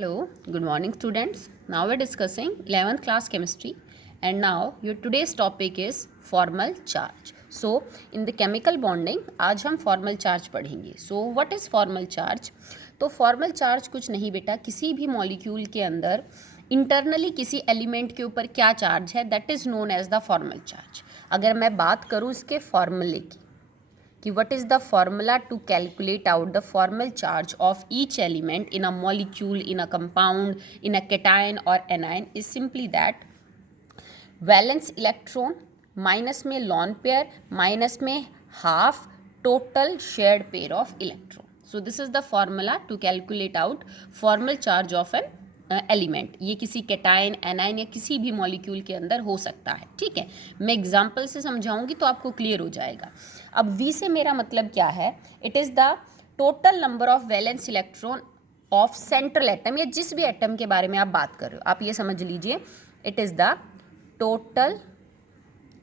Hello, good morning students. Now we're discussing 11th class chemistry and now your today's topic is formal charge. So in the chemical bonding आज हम formal charge पढ़ेंगे. So what is formal charge? तो formal charge कुछ नहीं बेटा, किसी भी molecule के अंदर इंटरनली किसी एलिमेंट के ऊपर क्या चार्ज है that is known as the formal charge. अगर मैं बात करूँ इसके फॉर्मूले की कि what is the formula to calculate out the formal charge of each element in a molecule, in a compound, in a cation or anion is simply that valence electron minus में lone pair minus में half total shared pair of electron. So this is the formula to calculate out formal charge of an element. ये किसी cation anion या किसी भी molecule के अंदर हो सकता है. ठीक है, मैं एग्जांपल से समझाऊंगी तो आपको क्लियर हो जाएगा. अब V से मेरा मतलब क्या है? It is the total number of valence electron of central atom या जिस भी एटम के बारे में आप बात कर रहे हो. आप ये समझ लीजिए it is the total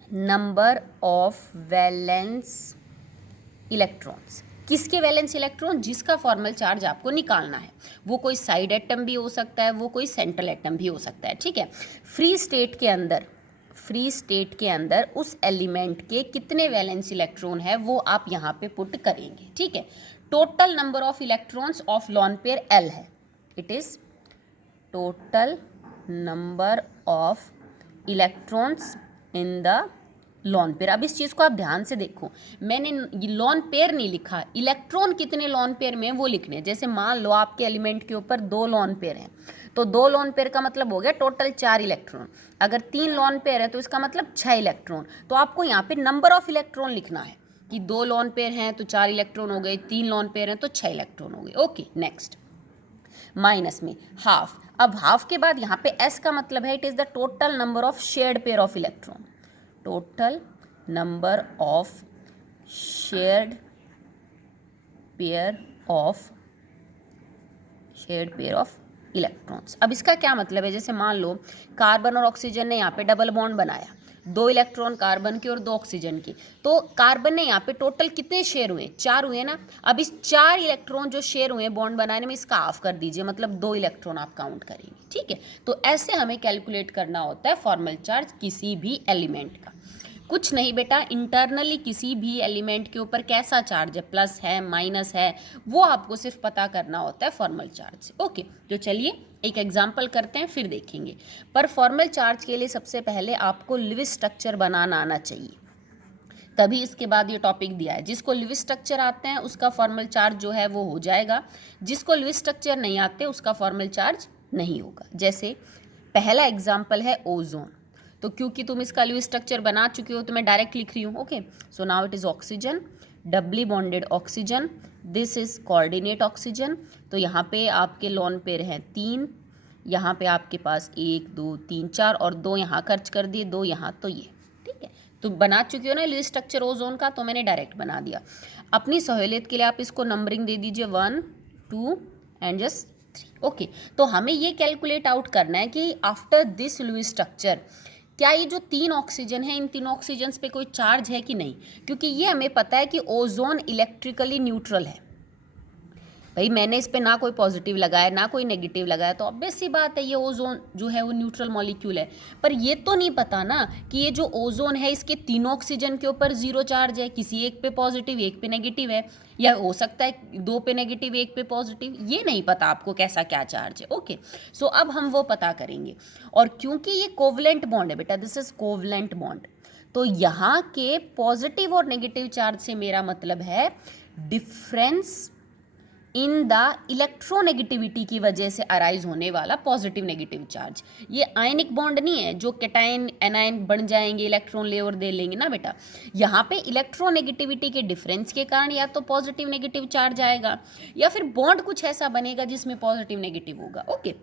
number of valence electrons. किसके वैलेंस इलेक्ट्रॉन? जिसका फॉर्मल चार्ज आपको निकालना है. वो कोई साइड एटम भी हो सकता है, वो कोई सेंट्रल एटम भी हो सकता है. ठीक है, फ्री स्टेट के अंदर उस एलिमेंट के कितने वैलेंस इलेक्ट्रॉन है वो आप यहाँ पे पुट करेंगे. ठीक है, total number of electrons of lone pair L है. It is total number of electrons in the lone pair. अब इस चीज़ को आप ध्यान से देखो, मैंने लॉन पेयर नहीं लिखा, इलेक्ट्रॉन कितने लॉन पेयर में वो लिखने. जैसे मान लो आपके एलिमेंट के ऊपर 2 लॉन पेयर हैं तो 2 लॉन पेयर का मतलब हो गया टोटल 4 इलेक्ट्रॉन. अगर 3 लॉन पेयर है तो इसका मतलब 6 इलेक्ट्रॉन. तो आपको यहाँ पे नंबर ऑफ इलेक्ट्रॉन लिखना है कि 2 लॉन पेयर हैं तो 4 इलेक्ट्रॉन हो गए, 3 लॉन पेयर हैं तो 6 इलेक्ट्रॉन हो गए. ओके, नेक्स्ट माइनस में हाफ. अब हाफ के बाद यहाँ पे S का मतलब है it is the total number of shared pair of electron. Total number of shared pair of electrons. अब इसका क्या मतलब है? जैसे मान लो कार्बन और ऑक्सीजन ने यहाँ पे डबल बॉन्ड बनाया, 2 इलेक्ट्रॉन कार्बन के और 2 ऑक्सीजन के. तो कार्बन ने यहाँ पे टोटल कितने शेयर हुए? 4 हुए ना. अब इस 4 इलेक्ट्रॉन जो शेयर हुए बॉन्ड बनाने में इसका हाफ कर दीजिए, मतलब 2 इलेक्ट्रॉन आप काउंट करेंगे. ठीक है, तो ऐसे हमें कैलकुलेट करना होता है फॉर्मल चार्ज किसी भी एलिमेंट का. कुछ नहीं बेटा, इंटरनली किसी भी एलिमेंट के ऊपर कैसा चार्ज है, प्लस है माइनस है, वो आपको सिर्फ पता करना होता है फॉर्मल चार्ज से. ओके, तो चलिए एक एग्जांपल करते हैं फिर देखेंगे. पर फॉर्मल चार्ज के लिए सबसे पहले आपको लिविस स्ट्रक्चर बनाना आना चाहिए, तभी इसके बाद ये टॉपिक दिया है. जिसको लिविस स्ट्रक्चर आते हैं उसका फॉर्मल चार्ज जो है वो हो जाएगा, जिसको लिविस स्ट्रक्चर नहीं आते उसका फॉर्मल चार्ज नहीं होगा. जैसे पहला एग्जाम्पल है ओजोन. तो क्योंकि तुम इसका लिविस स्ट्रक्चर बना चुके हो तो मैं डायरेक्ट लिख रही हूँ. Okay, so now it is oxygen, doubly bonded oxygen, this is coordinate oxygen. तो यहाँ पे आपके लॉन पेयर हैं 3, यहाँ पे आपके पास 1 2 3 4 और 2 यहाँ खर्च कर दिए, 2 यहाँ. तो ये ठीक है, तो बना चुके हो ना लिविस स्ट्रक्चर ओजोन का, तो मैंने डायरेक्ट बना दिया. अपनी सहूलियत के लिए आप इसको नंबरिंग दे दीजिए 1 2 एंड जस्ट 3. ओके, तो हमें ये कैलकुलेट आउट करना है कि आफ्टर दिस लिविस स्ट्रक्चर क्या ये जो 3 ऑक्सीजन है इन तीनों ऑक्सीजन्स पे कोई चार्ज है कि नहीं. क्योंकि ये हमें पता है कि ओजोन इलेक्ट्रिकली न्यूट्रल है. भाई मैंने इस पे ना कोई पॉजिटिव लगाया ना कोई नेगेटिव लगाया, तो ऑब्वियस सी बात है ये ओजोन जो है वो न्यूट्रल मॉलिक्यूल है. पर ये तो नहीं पता ना कि ये जो ओजोन है इसके तीनों ऑक्सीजन के ऊपर 0 चार्ज है, किसी एक पे पॉजिटिव एक पे नेगेटिव है, या हो सकता है 2 पे नेगेटिव 1 पे पॉजिटिव. ये नहीं पता आपको कैसा क्या चार्ज है. ओके, सो अब हम वो पता करेंगे. और क्योंकि ये कोवलेंट बॉन्ड है बेटा, दिस इज कोवलेंट बॉन्ड, तो यहाँ के पॉजिटिव और नेगेटिव चार्ज से मेरा मतलब है डिफरेंस इन द इलेक्ट्रोनेगेटिविटी की वजह से अराइज होने वाला पॉजिटिव नेगेटिव चार्ज. ये आयनिक बॉन्ड नहीं है जो कैटायन एनायन बन जाएंगे, इलेक्ट्रॉन ले और दे लेंगे ना बेटा. यहाँ पे इलेक्ट्रोनेगेटिविटी के डिफरेंस के कारण या तो पॉजिटिव नेगेटिव चार्ज आएगा या फिर बॉन्ड कुछ ऐसा बनेगा जिसमें पॉजिटिव नेगेटिव होगा. ओके,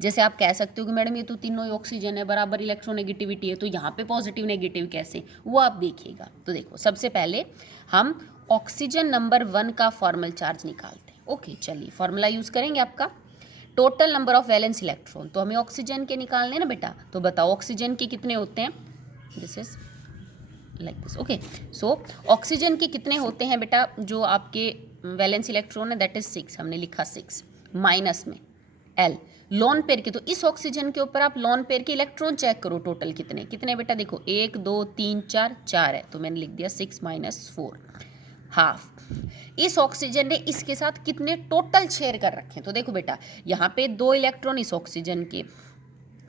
जैसे आप कह सकते हो कि मैडम ये तो तीनों ही ऑक्सीजन है, बराबर इलेक्ट्रोनेगेटिविटी है, तो यहाँ पे पॉजिटिव नेगेटिव कैसे, वो आप देखिएगा. तो देखो सबसे पहले हम ऑक्सीजन नंबर 1 का फॉर्मल चार्ज निकालते हैं. ओके, चलिए फॉर्मूला यूज़ करेंगे आपका total number of valence electron. तो हमें ऑक्सीजन के निकालने ना बेटा, तो बताओ ऑक्सीजन के कितने होते हैं. This is like this. Okay, so oxygen के कितने होते हैं बेटा जो आपके वैलेंस इलेक्ट्रॉन है, दैट इज 6. हमने लिखा 6 माइनस में L लॉन पेयर के, तो इस ऑक्सीजन के ऊपर आप लॉन पेयर के इलेक्ट्रॉन चेक करो, टोटल कितने कितने बेटा, देखो 1 2 3 4 4 है, तो मैंने लिख दिया 6 - 4 हाफ। इस ऑक्सीजन ने इसके साथ कितने टोटल शेयर कर रखे हैं, तो देखो बेटा यहाँ पे 2 इलेक्ट्रॉन इस ऑक्सीजन के,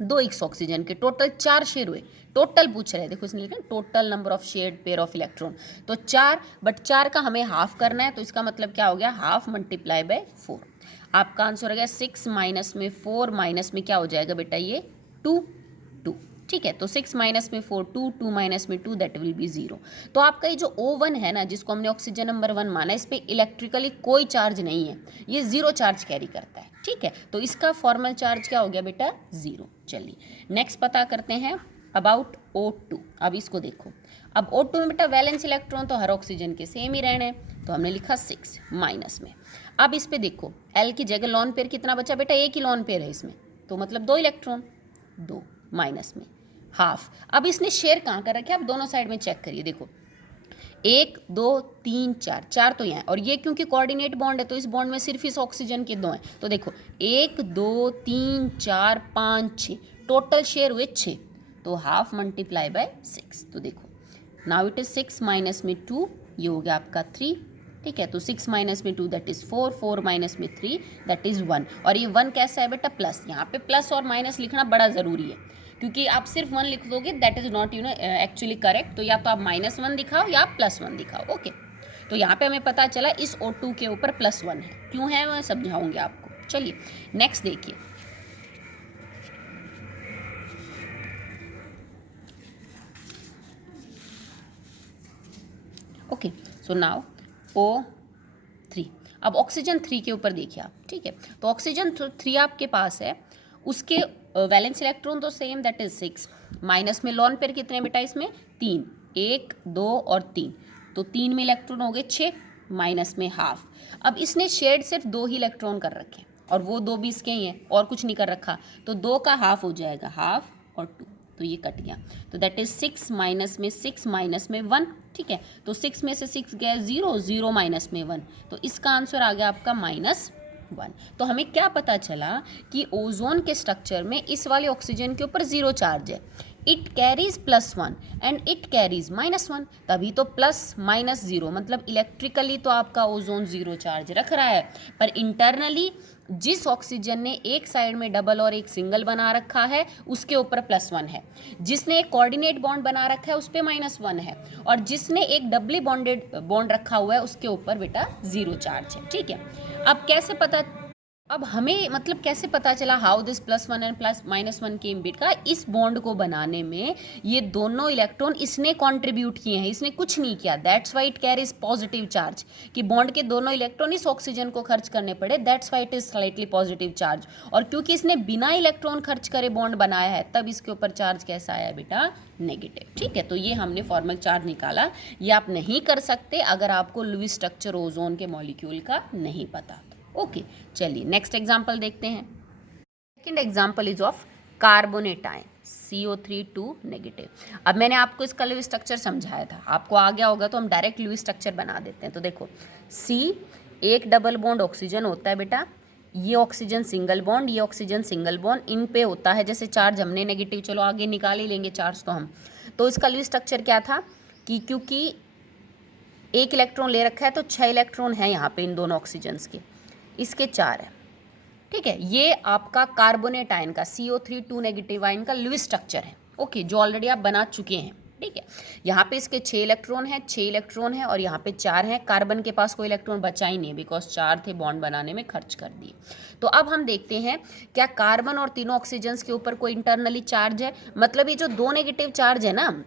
2 इस ऑक्सीजन के, टोटल 4 शेयर हुए, टोटल पूछ रहे हैं, देखो इसने लिखा total number of shared pair of electron, तो 4, बट 4 का हमें हाफ करना है, तो इसका मतलब क्या हो गया, हाफ मल्टीप्लाई बाय 4। आपका आंसर हो गया 6 माइनस में 4 माइनस में क्या हो जाएगा बेटा, ये 2 2, ठीक है, तो 6 माइनस में 4 2 2 माइनस में 2, दैट विल बी 0। तो आपका ये जो O1 है ना, जिसको हमने ऑक्सीजन नंबर 1 माना, इस पर इलेक्ट्रिकली कोई चार्ज नहीं है, ये 0 चार्ज कैरी करता है, ठीक है, तो इसका फॉर्मल चार्ज क्या हो गया बेटा, 0। चलिए नेक्स्ट पता करते हैं अबाउट O2। अब इसको देखो, अब O2 में बेटा वैलेंस इलेक्ट्रॉन तो हर ऑक्सीजन के सेम ही रहने हैं, तो हमने लिखा 6 माइनस में। अब इस पे देखो L की जगह लॉन पेयर कितना बचा बेटा, एक ही लॉन पेयर है इसमें, तो मतलब 2 इलेक्ट्रॉन, 2 माइनस में हाफ। अब इसने शेयर कहाँ कर रखे, आप दोनों साइड में चेक करिए, देखो 1 2 3 4, 4 तो यहाँ है, और ये क्योंकि कोऑर्डिनेट बॉन्ड है तो इस बॉन्ड में सिर्फ इस ऑक्सीजन के 2 हैं, तो देखो 1 2 3 4 5 6, टोटल शेयर हुए 6, तो हाफ मल्टीप्लाई बाय 6, तो देखो नाउ इट इज 6 माइनस में 2, ये हो गया आपका 3, ठीक है, तो 6 माइनस में 2 दैट इज 4, 4 माइनस में 3 दैट इज 1, और ये 1 कैसा है बेटा, प्लस, यहाँ पे प्लस और माइनस लिखना बड़ा ज़रूरी है, क्योंकि आप सिर्फ 1 लिख दोगे that is not actually correct, तो या तो आप -1 दिखाओ या आप +1 दिखाओ, ओके। तो यहाँ पे हमें पता चला इस O2 के ऊपर +1 है, क्यों है मैं समझाऊंगी आपको। चलिए नेक्स्ट देखिए, ओके, सो नाउ O3। अब ऑक्सीजन 3 के ऊपर देखिए आप, ठीक है, तो ऑक्सीजन 3 आपके पास है, उसके वैलेंस इलेक्ट्रॉन तो सेम दैट इज 6, माइनस में लॉन पेयर कितने बेटा इसमें 3, 1 2 और 3, तो 3 में इलेक्ट्रॉन हो गए 6 माइनस में हाफ। अब इसने शेड सिर्फ 2 ही इलेक्ट्रॉन कर रखे हैं, और वो 2 भी इसके ही हैं, और कुछ नहीं कर रखा, तो 2 का हाफ हो जाएगा, हाफ और 2, तो ये कट गया, तो दैट इज 6 माइनस में 6 माइनस में 1, ठीक है, तो 6 में से 6 गया 0, 0 माइनस में 1, तो इसका आंसर आ गया आपका -1। तो हमें क्या पता चला कि ओजोन के स्ट्रक्चर में इस वाले ऑक्सीजन के ऊपर 0 चार्ज है, it carries +1 and it carries -1, तभी तो +-0 मतलब इलेक्ट्रिकली तो आपका ओजोन 0 चार्ज रख रहा है, पर इंटरनली जिस ऑक्सीजन ने एक साइड में डबल और एक सिंगल बना रखा है उसके ऊपर +1 है, जिसने एक कोऑर्डिनेट बॉन्ड बना रखा है उस पर -1 है, और जिसने एक डबली बॉन्डेड बॉन्ड रखा हुआ है उसके ऊपर बेटा 0 चार्ज है, ठीक है। अब कैसे पता, अब हमें मतलब कैसे पता चला हाउ दिस +1 एंड -1 केम बेटा, इस बॉन्ड को बनाने में ये दोनों इलेक्ट्रॉन इसने कंट्रीब्यूट किए हैं, इसने कुछ नहीं किया, that's why it carries positive charge, कि बॉन्ड के दोनों इलेक्ट्रॉन इस ऑक्सीजन को खर्च करने पड़े, that's why it is slightly positive charge, और क्योंकि इसने बिना इलेक्ट्रॉन खर्च करे बॉन्ड बनाया है तब इसके ऊपर चार्ज कैसा आया बेटा, नेगेटिव, ठीक है। तो ये हमने फॉर्मल चार्ज निकाला, ये आप नहीं कर सकते अगर आपको लुईस स्ट्रक्चर ओजोन के मॉलिक्यूल का नहीं पता, ओके। चलिए नेक्स्ट एग्जांपल देखते हैं। Second example is of carbonate ion CO3 negative. अब मैंने आपको इसका लुईस स्ट्रक्चर समझाया था, आपको आ गया होगा, तो हम डायरेक्ट लुईस स्ट्रक्चर बना देते हैं। तो देखो C एक डबल बॉन्ड ऑक्सीजन होता है बेटा, ये ऑक्सीजन सिंगल बॉन्ड, ये ऑक्सीजन सिंगल बॉन्ड, इन पे होता है जैसे चार्ज, हमने नेगेटिव चलो आगे निकाल ही लेंगे चार्ज तो हम, तो इसका लुईस स्ट्रक्चर क्या था कि क्योंकि एक इलेक्ट्रॉन ले रखा है तो 6 इलेक्ट्रॉन है यहाँ पे इन दोनों ऑक्सीजन्स के, इसके 4 है, ठीक है। ये आपका कार्बोनेट आयन का CO3 नेगेटिव आयन का लुईस स्ट्रक्चर है, ओके, जो ऑलरेडी आप बना चुके हैं, ठीक है। यहाँ पे इसके 6 इलेक्ट्रॉन है, 6 इलेक्ट्रॉन है, और यहाँ पे 4 हैं, कार्बन के पास कोई इलेक्ट्रॉन बचा ही नहीं है बिकॉज 4 थे, बॉन्ड बनाने में खर्च कर दिए। तो अब हम देखते हैं क्या कार्बन और तीनों ऑक्सीजन्स के ऊपर कोई इंटरनली चार्ज है, मतलब ये जो 2 नेगेटिव चार्ज है ना,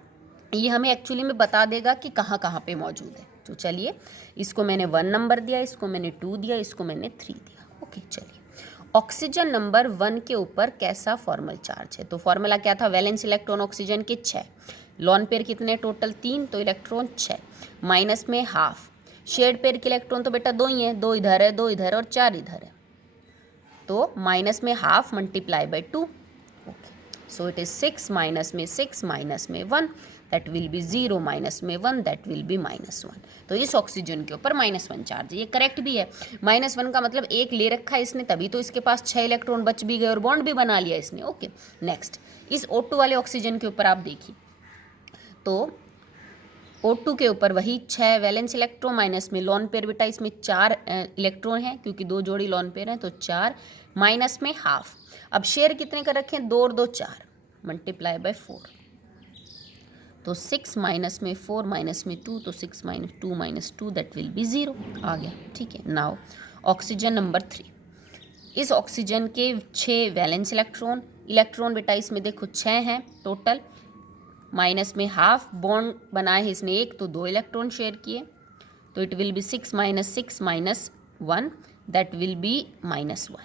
ये हमें एक्चुअली में बता देगा कि कहाँ कहाँ पे मौजूद है। तो चलिए, इसको मैंने 1 नंबर दिया, इसको मैंने 2 दिया, इसको मैंने 3 दिया, ओके। चलिए ऑक्सीजन नंबर 1 के ऊपर कैसा फॉर्मल चार्ज है, तो फॉर्मूला क्या था, वैलेंस इलेक्ट्रॉन ऑक्सीजन के 6, लॉन पेयर कितने टोटल 3, तो इलेक्ट्रॉन 6 माइनस में हाफ, शेड पेयर के इलेक्ट्रॉन तो बेटा 2 ही है, 2 इधर है, 2 इधर और 4 इधर है, तो माइनस में half multiply by 2, okay. So it is 6 minus में 6 माइनस में 1, दैट विल बी 0, माइनस में 1 दैट विल बी -1। तो इस ऑक्सीजन के ऊपर -1 चार्ज है। ये करेक्ट भी है। -1 का मतलब एक ले रखा है इसने, तभी तो इसके पास 6 इलेक्ट्रॉन बच भी गए और बॉन्ड भी बना लिया इसने। ओके, नेक्स्ट इस O2 वाले ऑक्सीजन के ऊपर आप देखिए, तो O2 के ऊपर वही 6 वैलेंस इलेक्ट्रॉन, माइनस में लोन पेयर बेटा इसमें 4 इलेक्ट्रॉन हैं क्योंकि 2 जोड़ी लोन पेयर हैं, तो 4 माइनस में हाफ। अब शेयर कितने कर रखे हैं, 2 और 2 4, मल्टीप्लाई बाय 4, तो 6 माइनस में 4 माइनस में 2, तो 6 minus 2 minus 2 that will be 0 आ गया। ठीक है, नाउ ऑक्सीजन नंबर 3। इस ऑक्सीजन के 6 वैलेंस इलेक्ट्रॉन बेटा इसमें देखो 6 हैं टोटल, माइनस में हाफ बॉन्ड बनाए है इसने एक, तो 2 इलेक्ट्रॉन शेयर किए, तो it will be 6 minus 6 minus 1 that will B -1।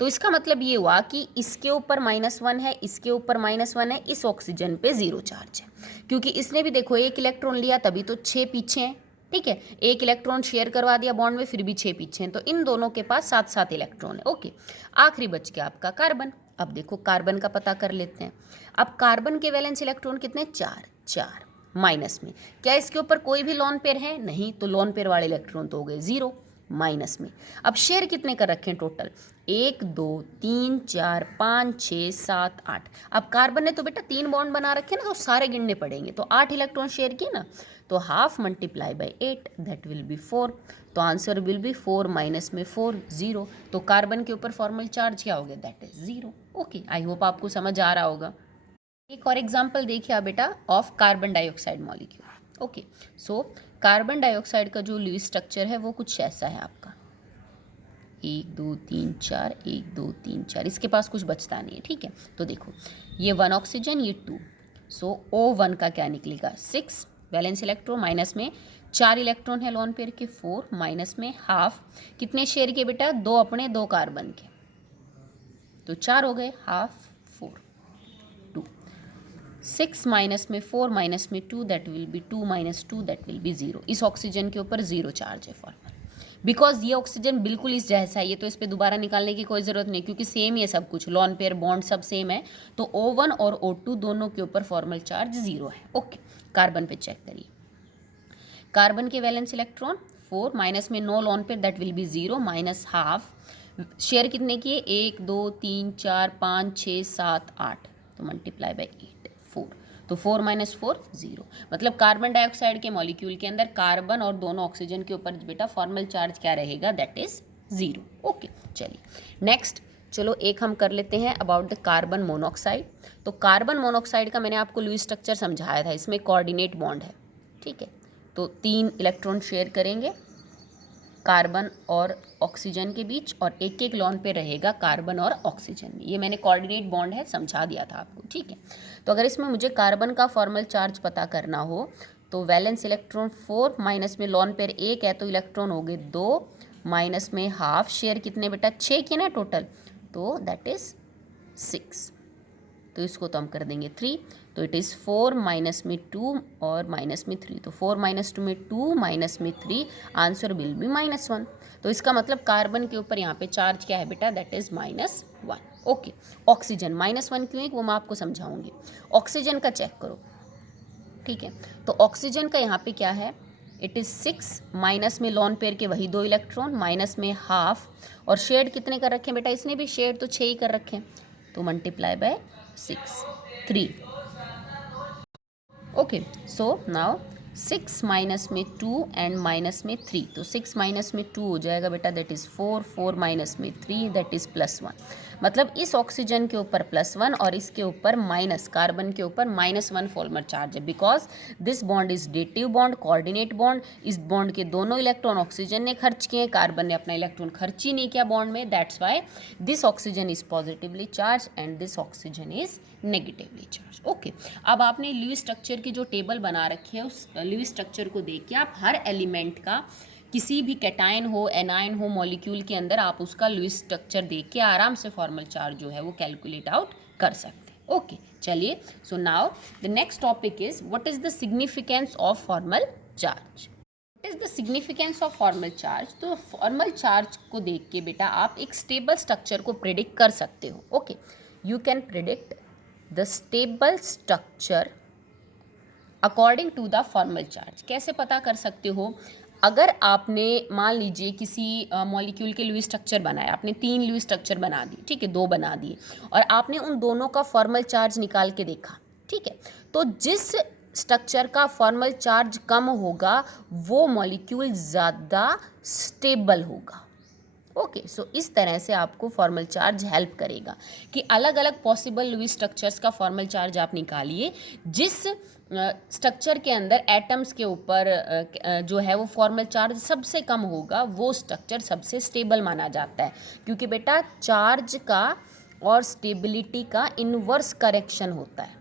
तो इसका मतलब ये हुआ कि इसके ऊपर -1 है, इसके ऊपर -1 है, इस ऑक्सीजन पे 0 चार्ज है, क्योंकि इसने भी देखो 1 इलेक्ट्रॉन लिया तभी तो 6 पीछे हैं। ठीक है, 1 इलेक्ट्रॉन शेयर करवा दिया बॉन्ड में, फिर भी 6 पीछे हैं, तो इन दोनों के पास 7 इलेक्ट्रॉन है। ओके, आखिरी बच गया आपका कार्बन। अब देखो कार्बन का पता कर लेते हैं। अब कार्बन के वैलेंस इलेक्ट्रॉन कितने, 4 माइनस में, क्या इसके ऊपर कोई भी लोन पेयर है, नहीं, तो लोन पेयर वाले इलेक्ट्रॉन तो हो गए 0 माइनस में। अब शेयर कितने कर रखे हैं टोटल, 1 2 3 4 5 6 7 8। अब कार्बन ने तो बेटा 3 बॉन्ड बना रखे ना, तो सारे गिनने पड़ेंगे, तो 8 इलेक्ट्रॉन शेयर किए ना, तो half multiply by 8 that will B 4, तो आंसर विल बी 4 माइनस में 4 0। तो कार्बन के ऊपर फॉर्मल चार्ज क्या हो गया, that is 0। Okay, I hope आपको समझ आ रहा होगा। एक और एग्जाम्पल देखिए आप बेटा of carbon dioxide molecule. Okay, so carbon dioxide का जो लुईस स्ट्रक्चर है वो कुछ ऐसा है आपका, 1 2 3 4 1 2 3 4, इसके पास कुछ बचता नहीं है। ठीक है, तो देखो ये 1 ऑक्सीजन, ये 2, सो O1 का क्या निकलेगा, 6 वैलेंस इलेक्ट्रॉन, माइनस में 4 इलेक्ट्रॉन है लोन पेयर के, 4 माइनस में हाफ, कितने शेयर के बेटा, 2 अपने 2 कार्बन के, तो 4 हो गए, हाफ 4 2, 6 माइनस में 4 माइनस में 2 that will B 2 minus 2 that will be 0। इस ऑक्सीजन के ऊपर 0 चार्ज है फॉर्मल, बिकॉज ये ऑक्सीजन बिल्कुल इस जैसा है, ये तो इस पर दोबारा निकालने की कोई ज़रूरत नहीं, क्योंकि सेम ही है सब कुछ, लॉन पेयर बॉन्ड सब सेम है, तो O1 और O2 दोनों के ऊपर फॉर्मल चार्ज 0 है। ओके, कार्बन पे चेक करिए, कार्बन के वैलेंस इलेक्ट्रॉन 4, माइनस में no lone pair that will be 0 minus half, share कितने किए, 1 2 3 4 5 6 7 8, तो मल्टीप्लाई बाय 8 4, तो 4 माइनस 4 0, मतलब कार्बन डाइऑक्साइड के मॉलिक्यूल के अंदर कार्बन और दोनों ऑक्सीजन के ऊपर बेटा फॉर्मल चार्ज क्या रहेगा, दैट इज 0। ओके, चलिए नेक्स्ट, चलो एक हम कर लेते हैं अबाउट द कार्बन मोनोऑक्साइड। तो कार्बन मोनोऑक्साइड का मैंने आपको लुईस स्ट्रक्चर समझाया था, इसमें कोऑर्डिनेट बॉन्ड है। ठीक है, तो 3 इलेक्ट्रॉन शेयर करेंगे कार्बन और ऑक्सीजन के बीच, और एक एक लोन पे रहेगा कार्बन और ऑक्सीजन में, ये मैंने कोऑर्डिनेट बॉन्ड है समझा दिया था आपको। ठीक है, तो अगर इसमें मुझे कार्बन का फॉर्मल चार्ज पता करना हो, तो वैलेंस इलेक्ट्रॉन 4, माइनस में लोन पेयर 1 है, तो इलेक्ट्रॉन हो गए 2, माइनस में हाफ, शेयर कितने बेटा 6 के ना टोटल, तो दैट इज 6, तो इसको तो हम कर देंगे 3, तो इट इज़ 4 माइनस में 2 और माइनस में 3, तो 4 माइनस 2 में 2 माइनस में 3, आंसर विल बी -1। तो इसका मतलब कार्बन के ऊपर यहाँ पे चार्ज क्या है बेटा, दैट इज़ -1। ओके, ऑक्सीजन -1 क्यों है वो मैं आपको समझाऊंगी। ऑक्सीजन का चेक करो। ठीक है, तो ऑक्सीजन का यहाँ पे क्या है, इट इज़ 6, माइनस में लोन पेयर के वही 2 इलेक्ट्रॉन, माइनस में हाफ, और शेड कितने कर रखे हैं बेटा, इसने भी शेड तो 6 ही कर रखे हैं, तो multiply by 6 3। Okay, so now 6 minus में 2 एंड माइनस में 3, तो 6 माइनस में 2 हो जाएगा बेटा, दैट इज़ 4, 4 माइनस में 3 दैट इज़ +1, मतलब इस ऑक्सीजन के ऊपर +1 और इसके ऊपर माइनस, कार्बन के ऊपर -1 फॉर्मल चार्ज है, because this bond is dative bond, coordinate bond. इस बॉन्ड के दोनों इलेक्ट्रॉन ऑक्सीजन ने खर्च किए, कार्बन ने अपना इलेक्ट्रॉन खर्च ही नहीं किया बॉन्ड में, that's why this oxygen is positively charge and this oxygen is negatively charge. Okay, अब आपने लुईस स्ट्रक्चर की जो टेबल बना रखी है, उस लुईस स्ट्रक्चर को देख के आप हर एलिमेंट का, किसी भी कैटायन हो एनायन हो मॉलिक्यूल के अंदर, आप उसका लुईस स्ट्रक्चर देख के आराम से फॉर्मल चार्ज जो है वो कैलकुलेट आउट कर सकते हैं। ओके, चलिए, so now the next topic is what is the significance of formal charge. What is the significance of formal charge, तो फॉर्मल चार्ज को देख के बेटा आप एक स्टेबल स्ट्रक्चर को प्रिडिक्ट कर सकते हो। Okay, you can predict the stable structure according to the formal charge. कैसे पता कर सकते हो? अगर आपने मान लीजिए किसी मॉलिक्यूल के लुईस स्ट्रक्चर बनाया, आपने 3 लुईस स्ट्रक्चर बना दी, ठीक है, 2 बना दिए, और आपने उन दोनों का फॉर्मल चार्ज निकाल के देखा, ठीक है, तो जिस स्ट्रक्चर का फॉर्मल चार्ज कम होगा वो मॉलिक्यूल ज़्यादा स्टेबल होगा। ओके, सो इस तरह से आपको फॉर्मल चार्ज हेल्प करेगा कि अलग अलग पॉसिबल लुईस स्ट्रक्चर्स का फॉर्मल चार्ज आप निकालिए, जिस स्ट्रक्चर के अंदर एटम्स के ऊपर जो है वो फॉर्मल चार्ज सबसे कम होगा, वो स्ट्रक्चर सबसे स्टेबल माना जाता है, क्योंकि बेटा चार्ज का और स्टेबिलिटी का इन्वर्स करेक्शन होता है,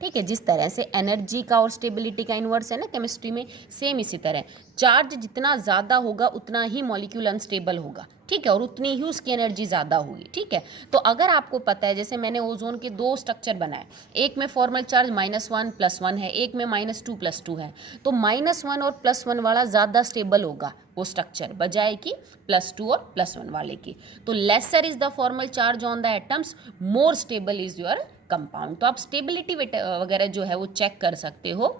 ठीक है। जिस तरह से एनर्जी का और स्टेबिलिटी का इन्वर्स है ना केमिस्ट्री में, सेम इसी तरह चार्ज जितना ज़्यादा होगा उतना ही मॉलिक्यूल अनस्टेबल होगा, ठीक है, और उतनी ही उसकी एनर्जी ज़्यादा होगी, ठीक है। तो अगर आपको पता है, जैसे मैंने ओजोन के 2 स्ट्रक्चर बनाए, एक में फॉर्मल चार्ज -1 +1 है, एक में -2 +2 है, तो -1 और +1 वाला ज़्यादा स्टेबल होगा वो स्ट्रक्चर, बजाय कि +2 और +1 वाले की। तो lesser is the formal charge on the atoms, more stable is your compound. तो आप स्टेबिलिटी वगैरह जो है वो चेक कर सकते हो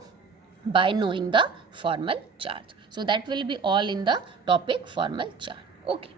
bye knowing the formal charge. So that will be all in the topic formal charge. Okay.